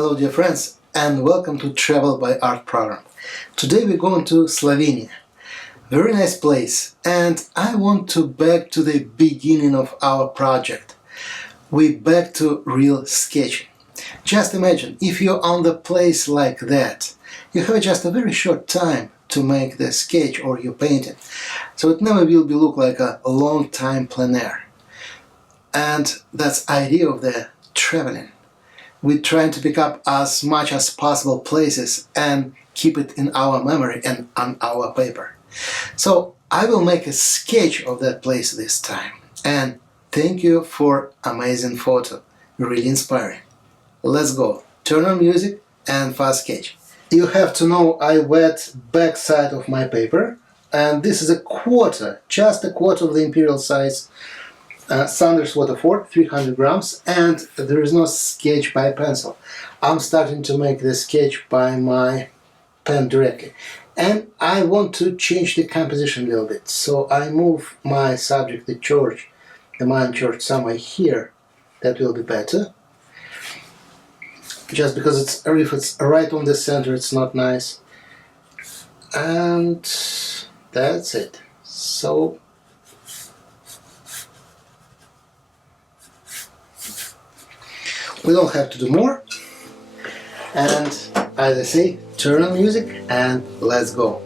Hello dear friends, and welcome to Travel by Art program. Today we're going to Slovenia. Very nice place, and I want to back to the beginning of our project. We back to real sketching. Just imagine, if you're on the place like that, you have just a very short time to make the sketch or your painting, so it never will be look like a long time plein air. And that's idea of the traveling. We're trying to pick up as much as possible places and keep it in our memory and on our paper. So I will make a sketch of that place this time. And thank you for amazing photo, really inspiring. Let's go. Turn on music and fast sketch. You have to know I wet back side of my paper, and this is a quarter, just a quarter of the imperial size Sanders Waterford, 300 grams, and there is no sketch by pencil. I'm starting to make the sketch by my pen directly. And I want to change the composition a little bit. So I move my subject, the church, the main church, somewhere here. That will be better. Just because if it's right on the center, it's not nice. And that's it. So we don't have to do more, and as I say, turn on music and let's go.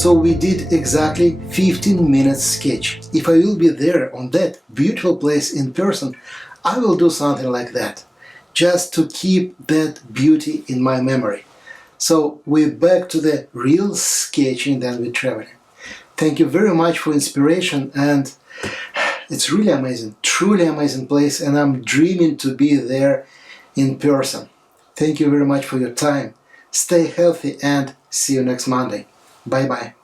So we did exactly 15 minutes sketch. If I will be there on that beautiful place in person, I will do something like that, just to keep that beauty in my memory. So we're back to the real sketching, then we're traveling. Thank you very much for inspiration, and it's really amazing, truly amazing place, and I'm dreaming to be there in person. Thank you very much for your time. Stay healthy and see you next Monday. Bye bye.